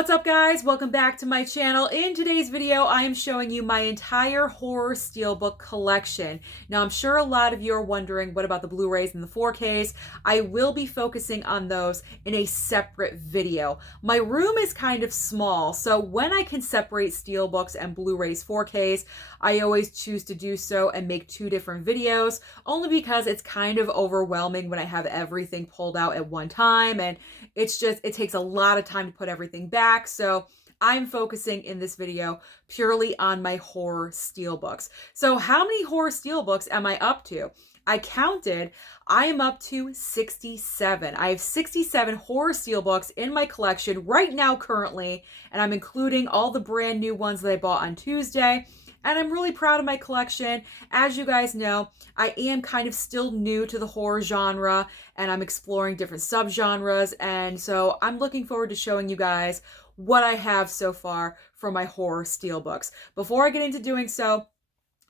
What's up, guys? Welcome back to my channel. In today's video, I am showing you my entire horror steelbook collection. Now, I'm sure a lot of you are wondering, what about the Blu-rays and the 4Ks? I will be focusing on those in a separate video. My room is kind of small, so when I can separate steelbooks and Blu-rays 4Ks, I always choose to do so and make two different videos, only because it's kind of overwhelming when I have everything pulled out at one time, and it takes a lot of time to put everything back. So I'm focusing in this video purely on my horror steelbooks. So how many horror steelbooks am I up to? I counted. I am up to 67. I have 67 horror steelbooks in my collection right now currently, and I'm including all the brand new ones that I bought on Tuesday. And I'm really proud of my collection. As you guys know, I am kind of still new to the horror genre, and I'm exploring different subgenres, and so I'm looking forward to showing you guys what I have so far for my horror steelbooks. Before I get into doing so,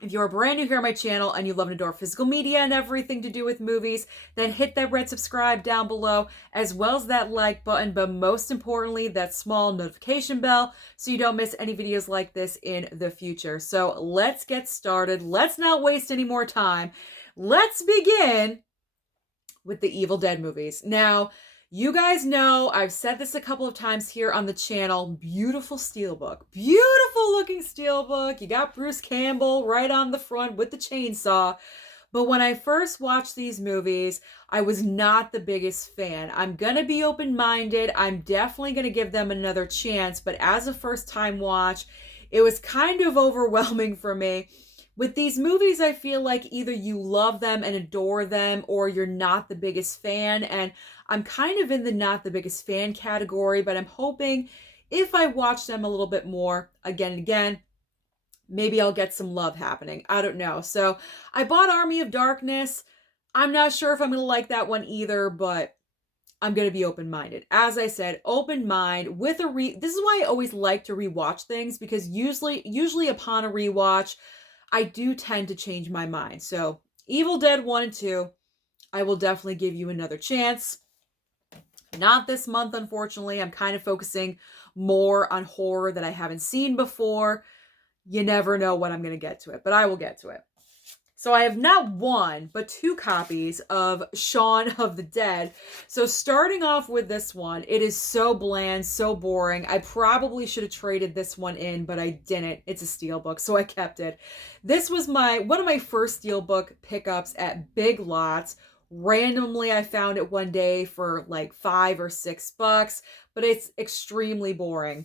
if you're brand new here on my channel and you love and adore physical media and everything to do with movies, then hit that red subscribe down below, as well as that like button, but most importantly, that small notification bell so you don't miss any videos like this in the future. So let's get started. Let's not waste any more time. Let's begin with the Evil Dead movies. Now, you guys know, I've said this a couple of times here on the channel, beautiful steelbook. Beautiful looking steelbook. You got Bruce Campbell right on the front with the chainsaw. But when I first watched these movies, I was not the biggest fan. I'm gonna be open-minded. I'm definitely gonna give them another chance. But as a first-time watch, it was kind of overwhelming for me. With these movies, I feel like either you love them and adore them, or you're not the biggest fan, and I'm kind of in the not the biggest fan category, but I'm hoping if I watch them a little bit more again and again, maybe I'll get some love happening. I don't know. So I bought Army of Darkness. I'm not sure if I'm going to like that one either, but I'm going to be open-minded. As I said, open mind with this is why I always like to rewatch things, because usually upon a rewatch, I do tend to change my mind. So Evil Dead 1 and 2, I will definitely give you another chance. Not this month, unfortunately. I'm kind of focusing more on horror that I haven't seen before. You never know when I'm going to get to it, but I will get to it. So I have not one, but two copies of Shaun of the Dead. So starting off with this one, it is so bland, so boring. I probably should have traded this one in, but I didn't. It's a steelbook, so I kept it. This was one of my first steelbook pickups at Big Lots. Randomly, I found it one day for like $5 or $6, but it's extremely boring.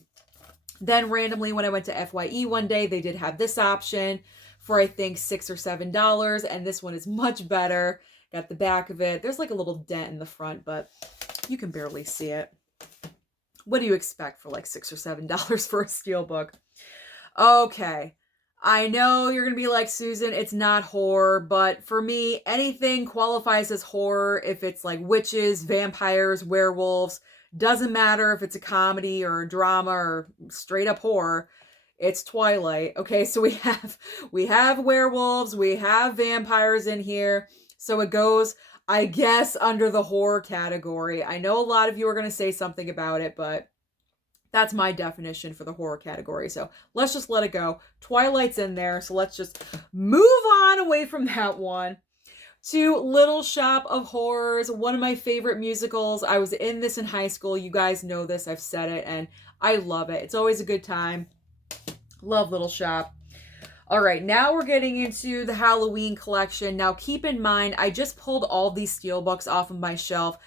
Then randomly, when I went to FYE one day, they did have this option for I think $6 or $7, and this one is much better. Got the back of it. There's like a little dent in the front, but you can barely see it. What do you expect for like $6 or $7 for a steelbook? Okay, I know you're gonna be like, Susan, it's not horror, but for me, anything qualifies as horror if it's like witches, vampires, werewolves. Doesn't matter if it's a comedy or a drama or straight up horror. It's Twilight. Okay, so we have werewolves, we have vampires in here. So it goes, I guess, under the horror category. I know a lot of you are going to say something about it, but that's my definition for the horror category. So let's just let it go. Twilight's in there, so let's just move on away from that one to Little Shop of Horrors, one of my favorite musicals. I was in this in high school. You guys know this. I've said it, and I love it. It's always a good time. Love Little Shop. All right, now we're getting into the Halloween collection. Now, keep in mind, I just pulled all these steelbooks off of my shelf.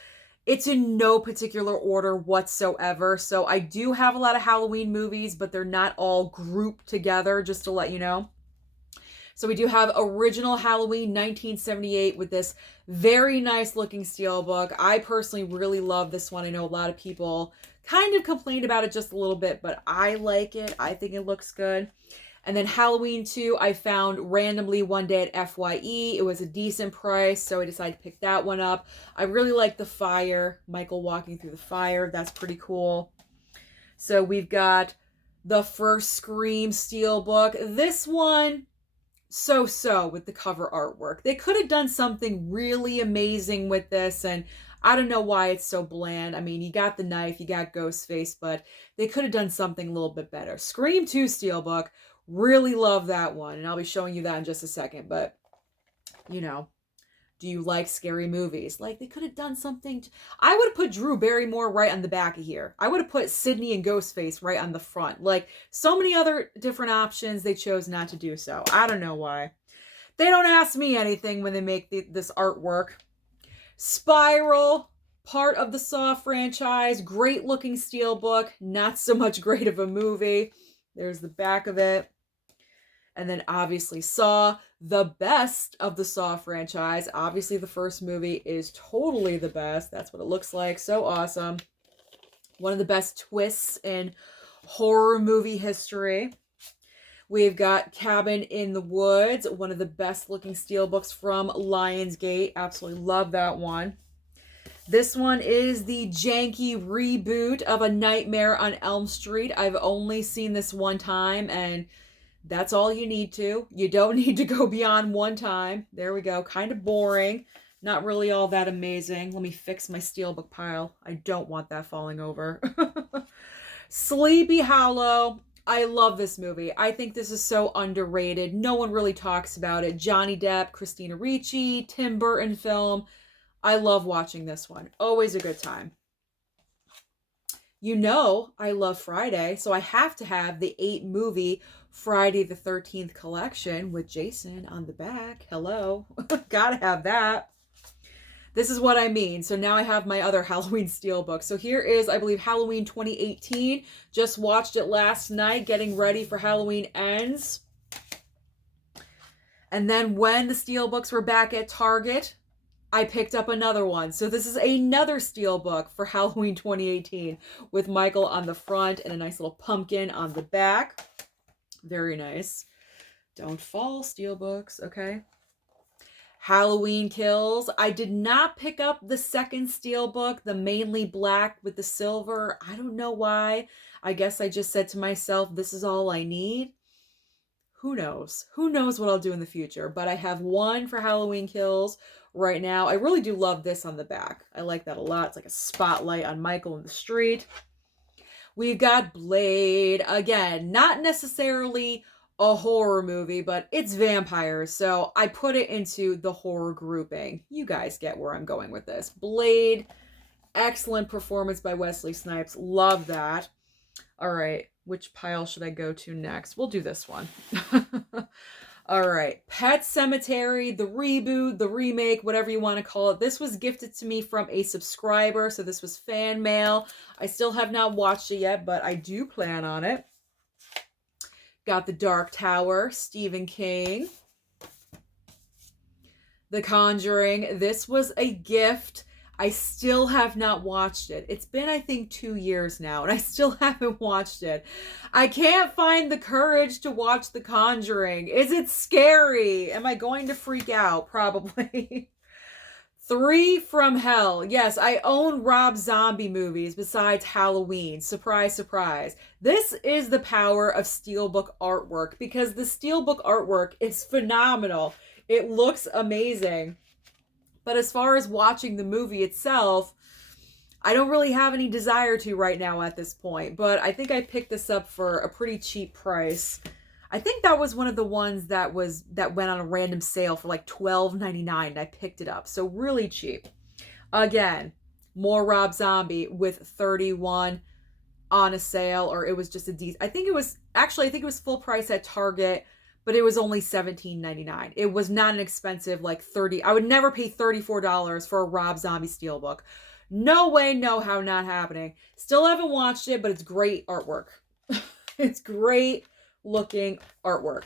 It's in no particular order whatsoever. So I do have a lot of Halloween movies, but they're not all grouped together, just to let you know. So we do have original Halloween 1978 with this very nice looking steelbook. I personally really love this one. I know a lot of people kind of complained about it just a little bit, but I like it. I think it looks good. And then Halloween 2, I found randomly one day at FYE. It was a decent price, so I decided to pick that one up. I really like the fire, Michael walking through the fire. That's pretty cool. So we've got the first Scream steelbook. This one, so with the cover artwork. They could have done something really amazing with this, and I don't know why it's so bland. I mean, you got the knife, you got Ghostface, but they could have done something a little bit better. Scream 2 Steelbook, really love that one, and I'll be showing you that in just a second, but, you know, do you like scary movies? Like, they could have done something. I would have put Drew Barrymore right on the back of here. I would have put Sydney and Ghostface right on the front. Like, so many other different options, they chose not to do so. I don't know why. They don't ask me anything when they make this artwork. Spiral, part of the Saw franchise. Great looking steelbook. Not so much great of a movie. There's the back of it. And then obviously Saw, the best of the Saw franchise. Obviously the first movie is totally the best. That's what it looks like. So awesome. One of the best twists in horror movie history. We've got Cabin in the Woods, one of the best looking steelbooks from Lionsgate. Absolutely love that one. This one is the janky reboot of A Nightmare on Elm Street. I've only seen this one time, and that's all you need to. You don't need to go beyond one time. There we go. Kind of boring. Not really all that amazing. Let me fix my steelbook pile. I don't want that falling over. Sleepy Hollow. I love this movie. I think this is so underrated. No one really talks about it. Johnny Depp, Christina Ricci, Tim Burton film. I love watching this one. Always a good time. You know I love Friday, so I have to have the 8-movie Friday the 13th collection with Jason on the back. Hello. Gotta have that. This is what I mean. So now I have my other Halloween steelbook. So here is, I believe, Halloween 2018. Just watched it last night, getting ready for Halloween Ends. And then when the steelbooks were back at Target, I picked up another one. So this is another steelbook for Halloween 2018 with Michael on the front and a nice little pumpkin on the back. Very nice. Don't fall, steelbooks, okay? Halloween Kills. I did not pick up the second steelbook, the mainly black with the silver. I don't know why. I guess I just said to myself, this is all I need. Who knows? Who knows what I'll do in the future? But I have one for Halloween Kills right now. I really do love this on the back. I like that a lot. It's like a spotlight on Michael in the street. We've got Blade. Again, not necessarily a horror movie, but it's vampires, so I put it into the horror grouping. You guys get where I'm going with this. Blade, excellent performance by Wesley Snipes. Love that. All right, which pile should I go to next? We'll do this one. All right, Pet Sematary, the reboot, the remake, whatever you want to call it. This was gifted to me from a subscriber, so this was fan mail. I still have not watched it yet, but I do plan on it. Got The Dark Tower, Stephen King. The Conjuring. This was a gift. I still have not watched it. It's been, I think, 2 years now, and I still haven't watched it. I can't find the courage to watch The Conjuring. Is it scary? Am I going to freak out? Probably. 3 from Hell. Yes, I own Rob Zombie movies besides Halloween. Surprise, surprise. This is the power of steelbook artwork because the steelbook artwork is phenomenal. It looks amazing. But as far as watching the movie itself, I don't really have any desire to right now at this point. But I think I picked this up for a pretty cheap price. I think that was one of the ones that went on a random sale for like $12.99 and I picked it up. So really cheap. Again, more Rob Zombie with 31 on a sale, or it was just a decent. I think it was full price at Target, but it was only $17.99. It was not an expensive like 30. I would never pay $34 for a Rob Zombie steelbook. No way, no how, not happening. Still haven't watched it, but it's great artwork. It's great looking artwork.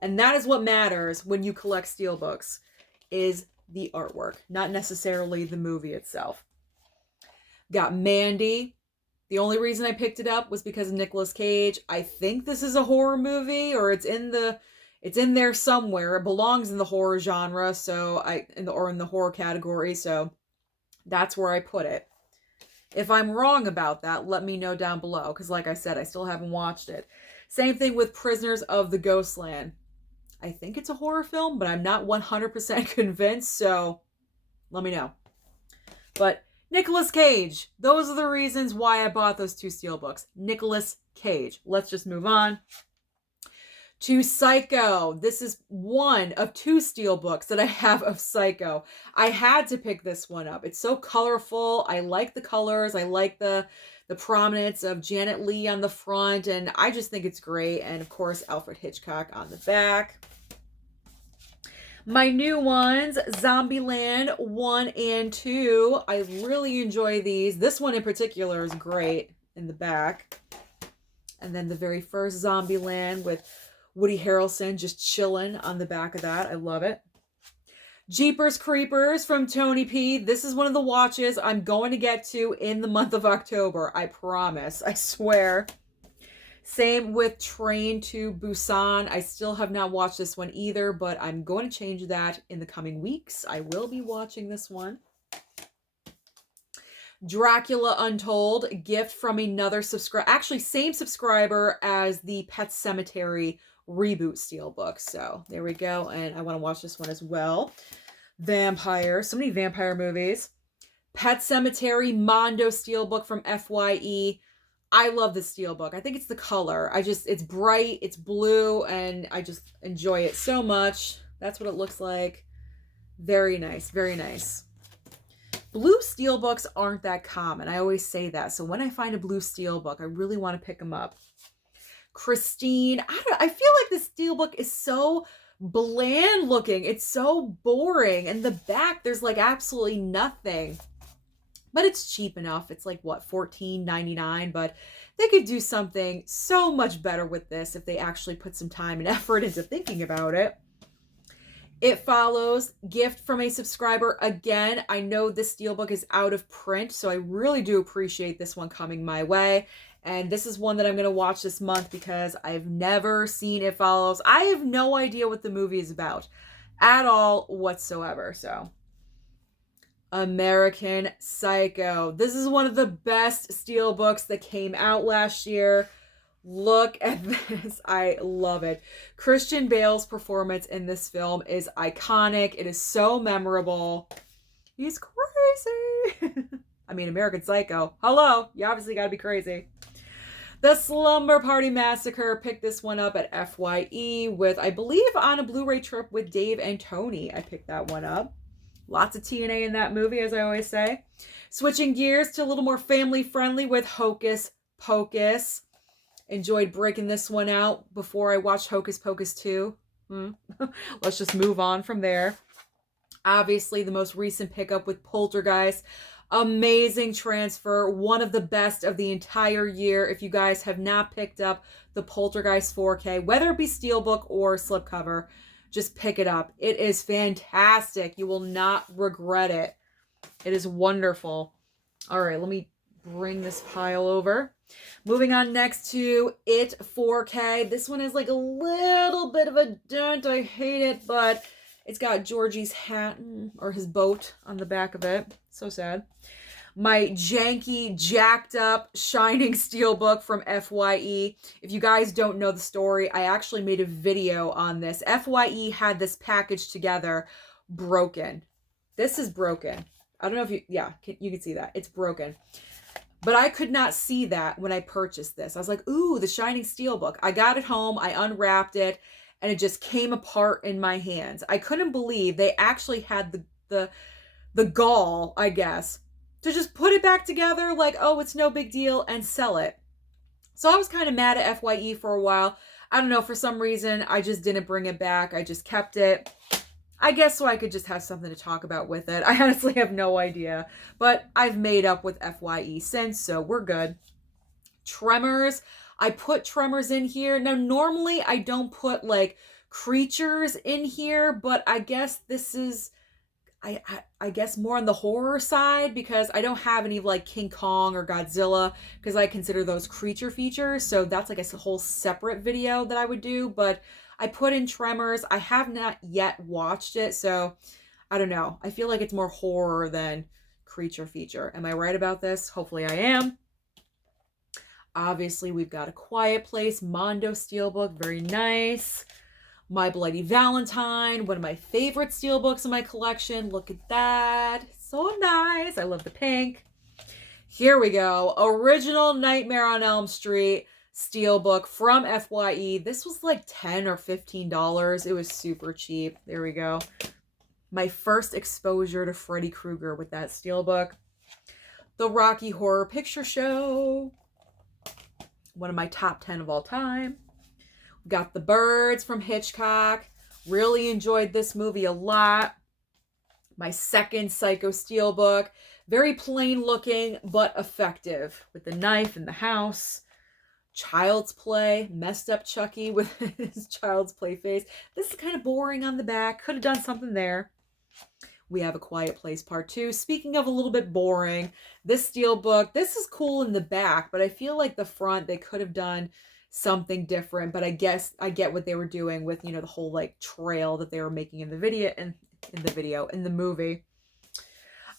And that is what matters when you collect steelbooks, is the artwork, not necessarily the movie itself. Got Mandy. The only reason I picked it up was because of Nicolas Cage. I think this is a horror movie, or it's in there somewhere. It belongs in the horror genre, so in the horror category, so that's where I put it. If I'm wrong about that, let me know down below, because like I said, I still haven't watched it. Same thing with Prisoners of the Ghostland. I think it's a horror film, but I'm not 100% convinced, so let me know. But Nicolas Cage. Those are the reasons why I bought those 2 steelbooks. Nicolas Cage. Let's just move on to Psycho. This is one of 2 steelbooks that I have of Psycho. I had to pick this one up. It's so colorful. I like the colors. I like the prominence of Janet Leigh on the front, and I just think it's great. And of course, Alfred Hitchcock on the back. My new ones, Zombieland 1 and 2. I really enjoy these. This one in particular is great in the back. And then the very first Zombieland with Woody Harrelson just chilling on the back of that. I love it. Jeepers Creepers from Tony P. This is one of the watches I'm going to get to in the month of October. I promise. I swear. Same with Train to Busan. I still have not watched this one either, but I'm going to change that in the coming weeks. I will be watching this one. Dracula Untold, gift from another subscriber. Actually, same subscriber as the Pet Sematary reboot steelbook. So there we go. And I want to watch this one as well. Vampire. So many vampire movies. Pet Sematary Mondo steelbook from FYE. I love this steelbook. I think it's the color. It's bright, it's blue, and I just enjoy it so much. That's what it looks like. Very nice, very nice. Blue steelbooks aren't that common. I always say that. So when I find a blue steelbook, I really want to pick them up. Christine. I feel like this steelbook is so bland looking. It's so boring. And the back, there's like absolutely nothing. But it's cheap enough. It's like, what, $14.99? But they could do something so much better with this if they actually put some time and effort into thinking about it. It Follows, gift from a subscriber. Again, I know this steelbook is out of print, so I really do appreciate this one coming my way. And this is one that I'm going to watch this month because I've never seen It Follows. I have no idea what the movie is about at all whatsoever, so... American Psycho. This is one of the best steelbooks that came out last year. Look at this. I love it. Christian Bale's performance in this film is iconic. It is so memorable. He's crazy. I mean, American Psycho. Hello. You obviously got to be crazy. The Slumber Party Massacre. Picked this one up at FYE with, I believe, on a Blu-ray trip with Dave and Tony. I picked that one up. Lots of TNA in that movie, as I always say. Switching gears to a little more family-friendly with Hocus Pocus. Enjoyed breaking this one out before I watched Hocus Pocus 2. Let's just move on from there. Obviously, the most recent pickup with Poltergeist. Amazing transfer. One of the best of the entire year. If you guys have not picked up the Poltergeist 4K, whether it be steelbook or slipcover, just pick it up. It is fantastic. You will not regret it. It is wonderful. All right, let me bring this pile over. Moving on next to It 4K. This one is like a little bit of a dent. I hate it, but it's got Georgie's hat or his boat on the back of it. So sad. My janky, jacked up, shining steelbook from FYE. If you guys don't know the story, I actually made a video on this. FYE had this package together, broken. This is broken. I don't know if you, yeah, you can see that. It's broken. But I could not see that when I purchased this. I was like, ooh, the shining steelbook. I got it home, I unwrapped it, and it just came apart in my hands. I couldn't believe they actually had the gall, I guess, to just put it back together like, oh, it's no big deal, and sell it. So I was kind of mad at FYE for a while. I don't know, for some reason, I just didn't bring it back. I just kept it. I guess so I could just have something to talk about with it. I honestly have no idea. But I've made up with FYE since, so we're good. Tremors. I put Tremors in here. Now, normally I don't put, like, creatures in here, but I guess this is... I guess more on the horror side because I don't have any like King Kong or Godzilla because I consider those creature features. So that's like a whole separate video that I would do. But I put in Tremors. I have not yet watched it. So I don't know. I feel like it's more horror than creature feature. Am I right about this? Hopefully I am. Obviously we've got A Quiet Place, Mondo Steelbook. Very nice. My Bloody Valentine, one of my favorite steelbooks in my collection. Look at that. So nice. I love the pink. Here we go. Original Nightmare on Elm Street Steelbook from FYE. This was like $10 or $15. It was super cheap. There we go. My first exposure to Freddy Krueger with that Steelbook. The Rocky Horror Picture Show. One of my top 10 of all time. We got The Birds from Hitchcock. Really enjoyed this movie a lot. My second Psycho Steelbook. Very plain looking, but effective. With the knife in the house. Child's Play. Messed up Chucky with his Child's Play face. This is kind of boring on the back. Could have done something there. We have A Quiet Place Part 2. Speaking of a little bit boring, this Steelbook, this is cool in the back, but I feel like the front, they could have done something different, but I guess I get what they were doing with, you know, the whole like trail that they were making in the video, in the movie.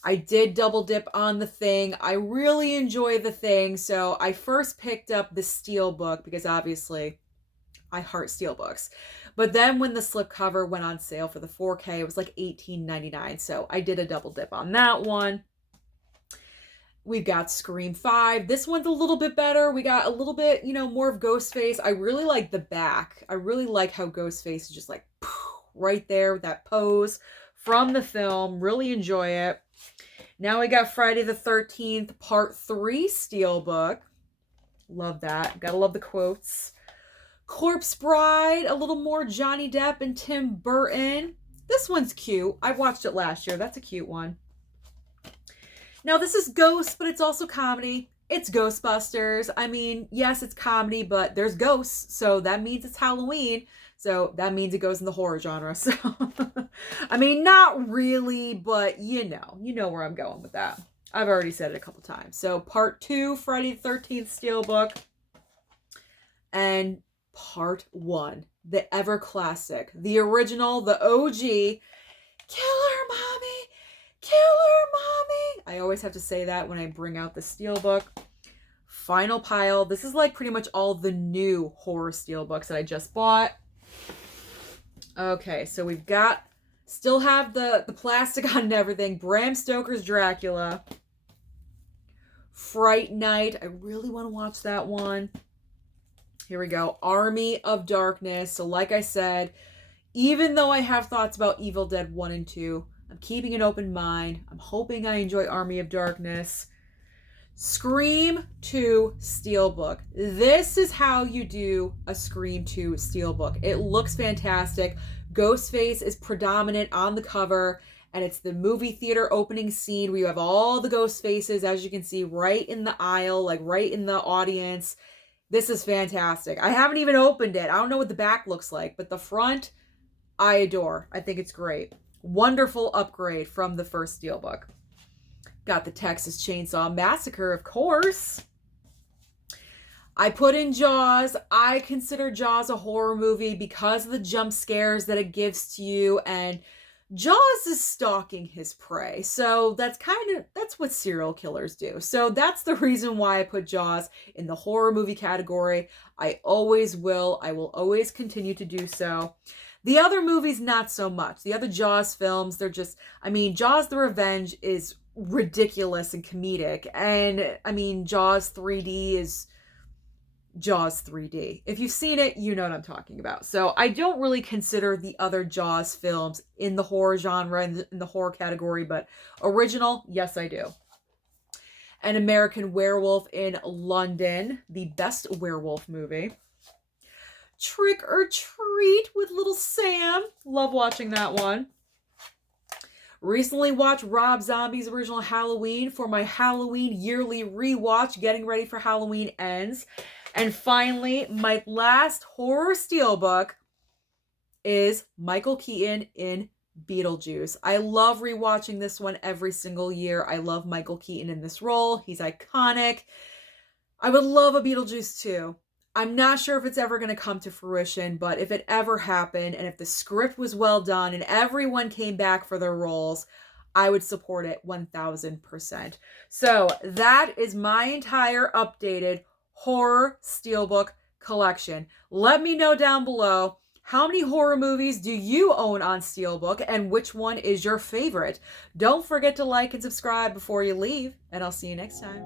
I did double dip on The Thing. I really enjoy The Thing, so I first picked up the Steelbook because obviously I heart Steelbooks. But then when the slipcover went on sale for the 4K, it was like $18.99. So I did a double dip on that one. We've got Scream 5. This one's a little bit better. We got a little bit, you know, more of Ghostface. I really like the back. I really like how Ghostface is just like right there with that pose from the film. Really enjoy it. Now we got Friday the 13th Part 3 Steelbook. Love that. Gotta love the quotes. Corpse Bride, a little more Johnny Depp and Tim Burton. This one's cute. I watched it last year. That's a cute one. Now, this is ghosts, but it's also comedy. It's Ghostbusters. I mean, yes, it's comedy, but there's ghosts, so that means it's Halloween. So that means it goes in the horror genre. So, I mean, not really, but you know where I'm going with that. I've already said it a couple times. So, Part 2, Friday the 13th Steelbook. And Part 1, the ever classic, the original, the OG, Killer Mommy, Killer Mommy. I always have to say that when I bring out the Steelbook. Final pile. This is like pretty much all the new horror Steelbooks that I just bought. Okay, so we've got, still have the plastic on and everything. Bram Stoker's Dracula. Fright Night. I really want to watch that one. Here we go. Army of Darkness. So like I said, even though I have thoughts about Evil Dead 1 and 2, I'm keeping an open mind. I'm hoping I enjoy Army of Darkness. Scream 2 Steelbook. This is how you do a Scream 2 Steelbook. It looks fantastic. Ghostface is predominant on the cover, and it's the movie theater opening scene where you have all the ghost faces, as you can see, right in the aisle, like right in the audience. This is fantastic. I haven't even opened it. I don't know what the back looks like, but the front, I adore. I think it's great. Wonderful upgrade from the first Steelbook. Got the Texas Chainsaw Massacre, of course. I put in Jaws. I consider Jaws a horror movie because of the jump scares that it gives to you, and Jaws is stalking his prey. So that's what serial killers do. So that's the reason why I put Jaws in the horror movie category. I always will. I will always continue to do so. The other movies, not so much. The other Jaws films, they're just, I mean, Jaws the Revenge is ridiculous and comedic. And I mean, Jaws 3D is Jaws 3D. If you've seen it, you know what I'm talking about. So I don't really consider the other Jaws films in the horror genre, in the horror category, but original, yes, I do. An American Werewolf in London, the best werewolf movie. Trick or Treat with Little Sam. Love watching that one. Recently watched Rob Zombie's original Halloween for my Halloween yearly rewatch, getting ready for Halloween Ends. And finally, my last horror Steelbook is Michael Keaton in Beetlejuice. I love rewatching this one every single year. I love Michael Keaton in this role. He's iconic. I would love a Beetlejuice 2. I'm not sure if it's ever going to come to fruition, but if it ever happened and if the script was well done and everyone came back for their roles, I would support it 1000%. So that is my entire updated horror Steelbook collection. Let me know down below, How many horror movies do you own on STEELBOOK, and which one is your favorite? Don't forget to like and subscribe before you leave, and I'll see you next time.